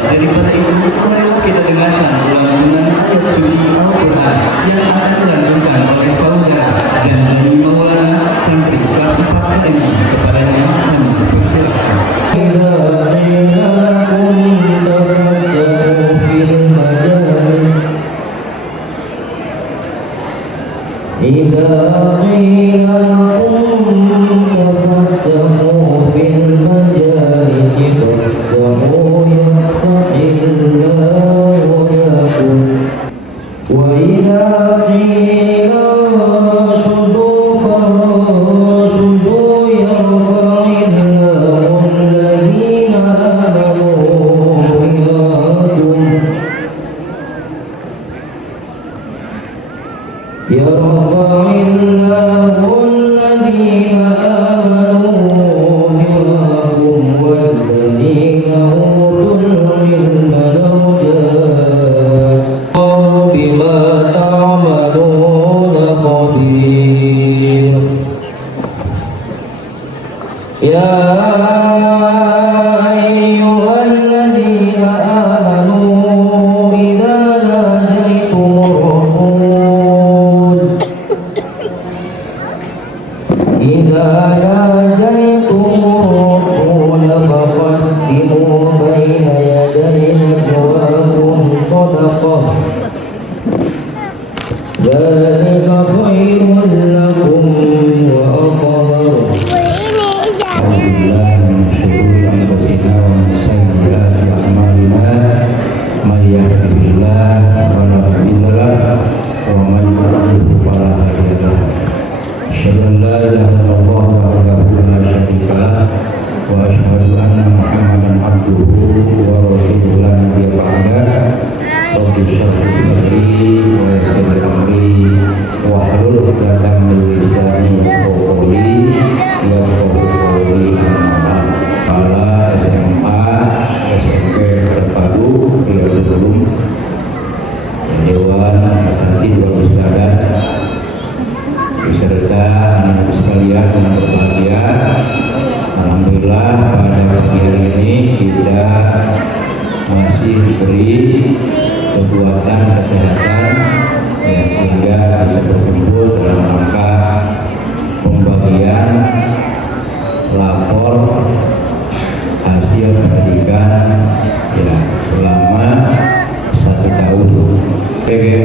Daripada itu, mari kita dengarkan lantunan ayat suci Al-Quran yang akan dilantunkan oleh saudara dan dari Maulana Santri kelas 4 ini kepadanya kami persilakan.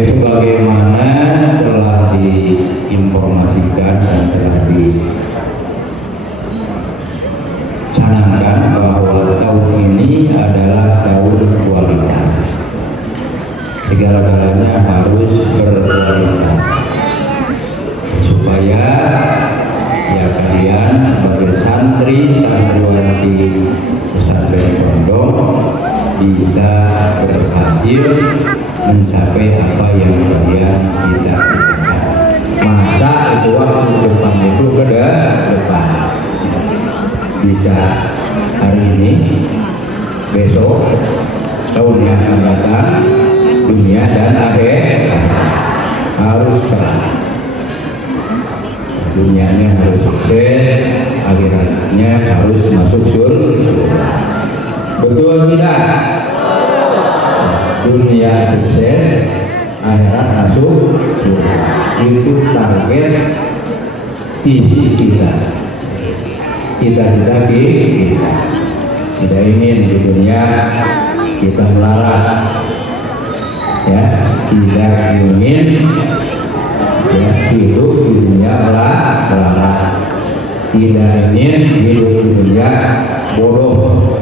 Sebagaimana telah diinformasikan dan telah dicanangkan bahwa tahun ini adalah tahun kualitas. Segala-galanya harus berkualitas supaya ya kalian sebagai santriwan di pesantren pondok bisa berhasil mencapai apa yang kalian cita-citakan. Masa itu waktu depan itu ke depan bisa hari ini, besok, tahun yang akan datang, dunia dan akhir harus cerah. Dunianya harus sukses, akhiratnya harus masuk surga. Betul tidak? Dunia sukses, akhirat masuk surga. Itu target visi kita. Cita-cita kita. Tidak ingin di dunia kita melarat, ya. Tidak ingin ya hidup di dunia melarat. Tidak ingin hidup di dunia bodoh.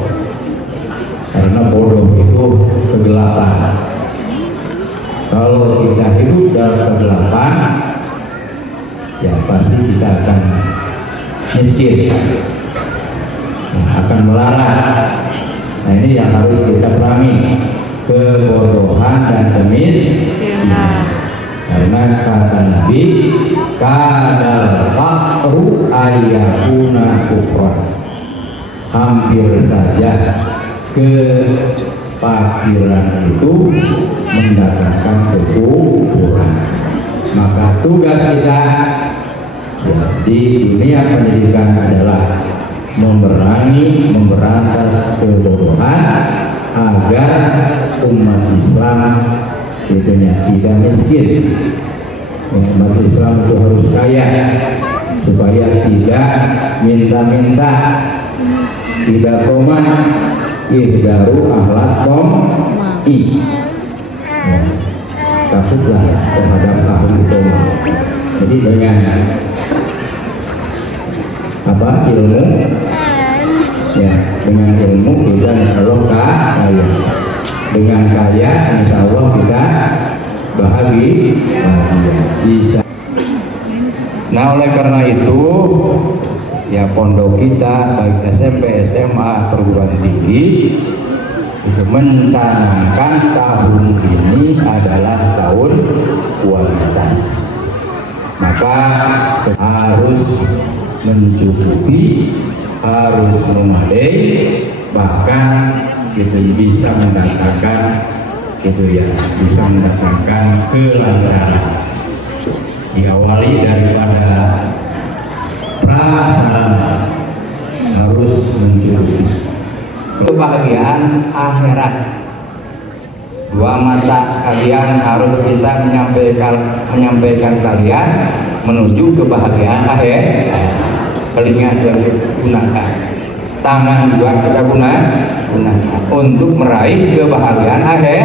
Karena bodoh itu kegelapan. Kalau kita hidup dalam kegelapan, ya pasti kita akan miskin, akan melarat. Nah ini yang harus kita perangi, kebodohan dan kemiskinan. Karena kata Nabi, kadal faqru ayyakuna kufran. Hampir saja kefakiran itu mendatangkan kekufuran. Maka tugas kita di dunia pendidikan adalah memberantas kebodohan agar umat Islam tidak miskin. Umat Islam itu harus kaya supaya tidak minta-minta, tidak koman, ihdaru ahlak kom'i. Takutlah terhadap ahli koma. Jadi dengan ilmu, ya, dengan ilmu kita insya Allah kaya. Dengan kaya insya Allah kita bahagia. Bisa. Nah, oleh karena itu ya pondok kita baik SMP, SMA, perguruan tinggi itu mencanangkan tahun ini adalah tahun kualitas. Maka harus mencukupi, harus memadai, bahkan kita bisa mendatangkan bisa mendatangkan kelancaran. Diawali daripada prasarana harus mencukupi. Kebahagiaan akhirat. Dua mata kalian harus bisa menyampaikan kalian menuju kebahagiaan akhir. Telinga juga gunakan, tangan juga kita gunakan untuk meraih kebahagiaan akhir.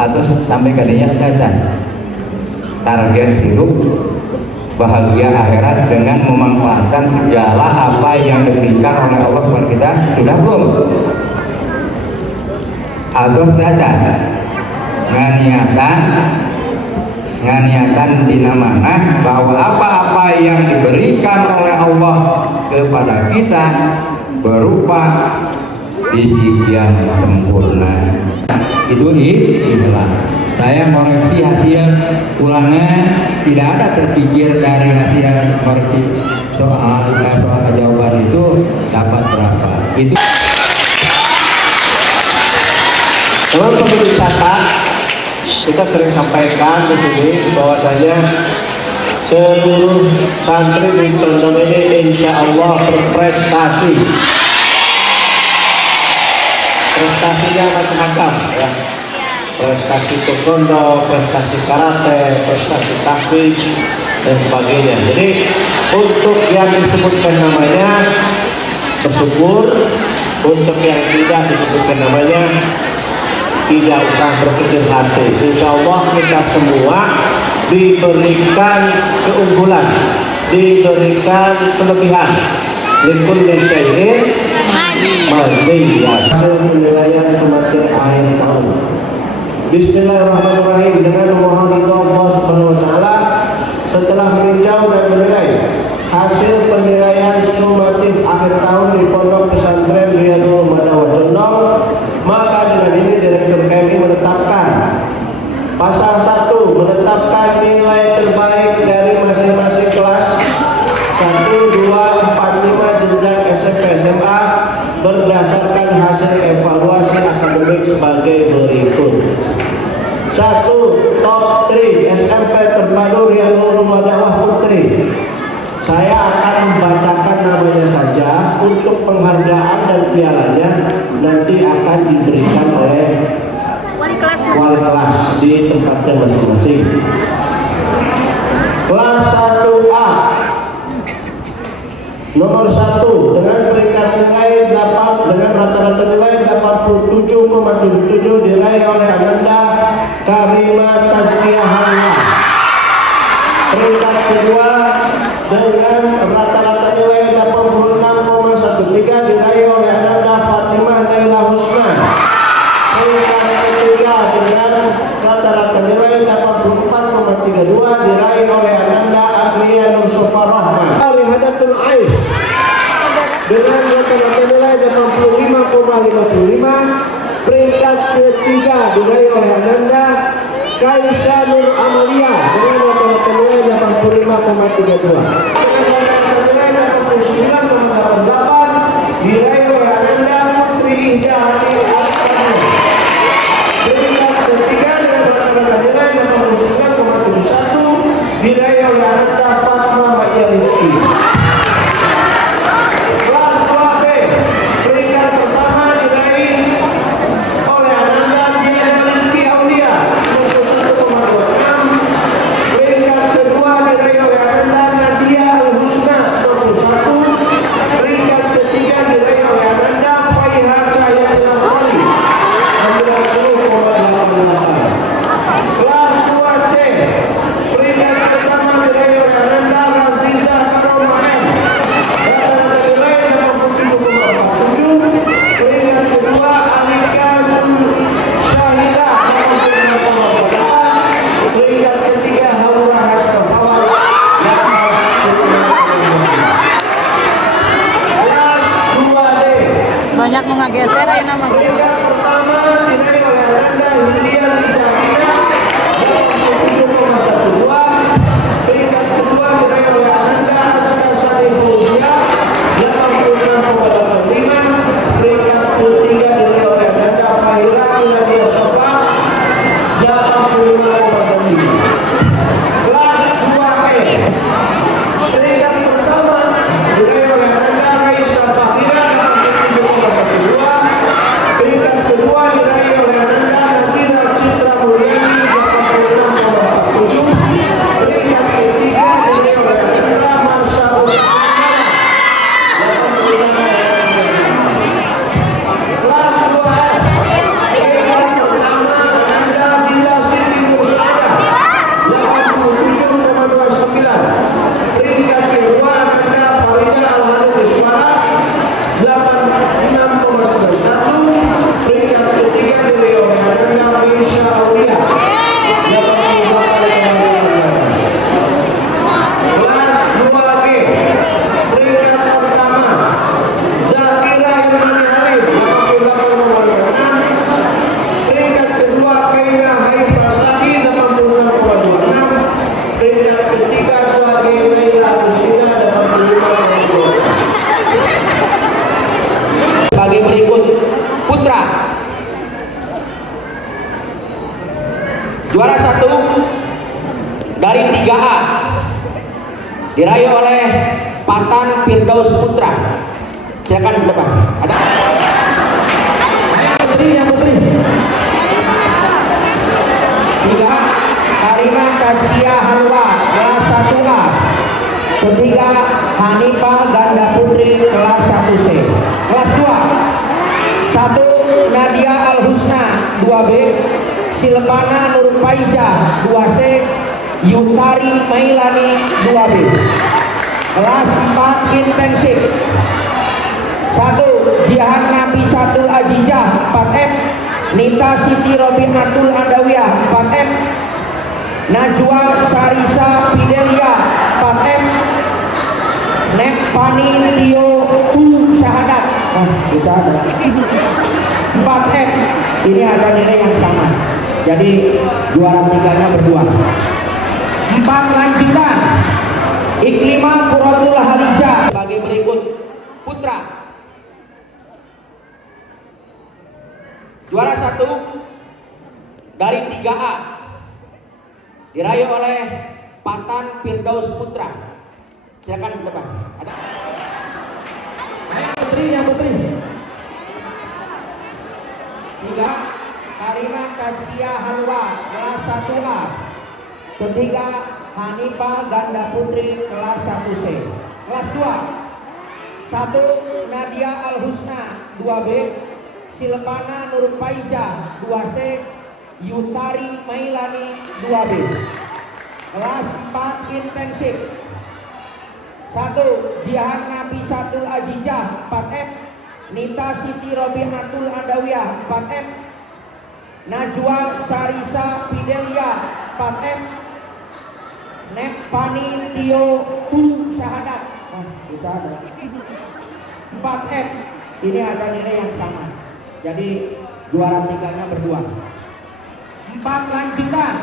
Atau sampai kadinya dasar target hidup bahagia akhirat dengan memanfaatkan segala apa yang diberikan oleh Allah kepada kita sudah belum? Atau saja nganiatan dinamana bahwa apa-apa yang diberikan oleh Allah kepada kita berupa didik yang sempurna. Itu ikhlas. Saya mengoreksi hasil ulangan, tidak ada terpikir dari hasil koreksi soal jawaban itu dapat berapa. Itu perlu dicatat. Kita sering sampaikan di sini bahwasanya seluruh santri di Condong ini insya Allah berprestasi. Prestasinya macam-macam ya. Prestasi taekwondo, prestasi karate, prestasi tahfidz dan sebagainya. Jadi untuk yang disebutkan namanya bersyukur, untuk yang tidak disebutkan namanya tidak usah berkecil hati. Insya Allah kita semua diberikan keunggulan, diberikan kelebihan. Likul syai'in maziyah. Penilaian semakin akhir tahun. Bismillahirrahmanirrahim. Dengan memohon ridho Allah Subhanahu wa taala, setelah meninjau dan menilai hasil penilaian sumatif akhir tahun di Pondok Pesantren Riyadul Madawa Condong, maka dengan ini Direktur KMI menetapkan pasal 1 menetapkan nilai terbaik dari masing-masing kelas 1, 2, 4, 5 jenjang SMP SMA berdasarkan hasil evaluasi akademik sebagai berikut. 1. Top 3 SMP Terpadu Riyadul Madawa Putri. Saya akan membacakan namanya saja. Untuk penghargaan dan pialanya nanti akan diberikan oleh wali kelas di tempatnya masing-masing. Kelas 1A nomor 1 dengan peringkat nilai 8 dengan rata-rata nilai 87,77 diraih oleh Ananda Karima Tazkiyah. Peringkat kedua dengan rata-rata nilai 86,13 diraih oleh Ananda Fatimah Naila Husna. Peringkat ketiga dengan rata-rata nilai 84,32 diraih oleh Ananda Agria Nur Sufarahman. Hadatul Ais dengan rata-rata nilai 85,55. Peringkat ketiga diraih oleh Ananda Kaisha Nur Amalia dengan rata-rata nilai 85,32. Dengan rata-rata nilai 89,88 diraih oleh Ananda Putri Ida Hati. Peringkat ketiga dengan rata-rata nilai 89,71 diraih oleh Ananda Fatma Maja Rizki. Kelas 2B peringkat pertama banyak mau ngegeser ayo nama. Peringkat pertama diraih oleh Ananda Hilya Lisakina 87,12. Peringkat kedua diraih oleh Ananda Askar Sari Fauzia 86,85. Peringkat ketiga diraih oleh Ananda Fahira Nadia Sofa 85,25. Kelas 2E. Peringkat pertama diraih oleh Ananda Raisa Fahira 87,12. Peringkat kedua diraih oleh Ananda Nadira Citra Mulyani 86,47. Peringkat ketiga diraih oleh Ananda Marsha Utama 85,25. Kelas 2F. Peringkat pertama Ananda Bila Siti Mursada 87,29. Peringkat kedua Ananda Farida Alhadid Iswara 86,91. Peringkat ketiga diraih oleh Ananda Faisyah Aulia 82,58. Kelas 2G. Peringkat pertama Zakira Yunani Harif 88,56. Peringkat kedua Kaina Haifah Sahi 86,26. Peringkat ketiga 2G Naila Agustina 85,22. Bagi berikut putra juara 1 dari 3A diraih oleh Patan Firdaus Putra. Silakan ke depan. Ada yang putri 3 Karina Tazkia Halwa kelas 1A. Ketiga Hanifah Ganda Putri kelas 1C. Kelas 2 1 Nadia Al Husna 2B. Silvana Nur Faiza 2C. Yutari Mailani 2B. Kelas 4 intensif 1 Jihan Nabi Satul Ajijah 4M. Nita Siti Robinatul Andawiyah 4M. Najwa Sarisa Fidelia 4M. Nek Pani Tio Tu Syahadat bisa 4M. Ini ada nilai yang sama, jadi juara 3-nya berdua. 4 lanjutan Iklimah Quratul Haliza sebagai berikut putra juara 1 dari 3A diraih oleh Patan Firdaus Putra. Silakan ke depan. Ada yang putri 3 Karina Tazkia Halwa kelas 1A. Ketiga Hanifah Ganda Putri kelas 1C. Kelas 2 1 Nadia Al Husna 2B. Silvana Nur Faiza 2C. Yutari Mailani 2B. Kelas 4 intensif 1 Jihan Nabi Satul Ajijah 4M. Nita Siti Robinatul Andawiyah 4M. Najwa Sarisa Fidelia 4M. Nek Pani Tio Tu Syahadat bisa 4M. Ini ada nilai yang sama, jadi juara 3-nya berdua. 4 lanjutan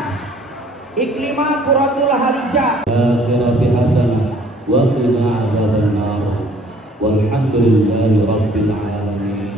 Iklimah Quratul Haliza آخرة حسنة وقنا عذاب النار والحمد لله رب العالمين.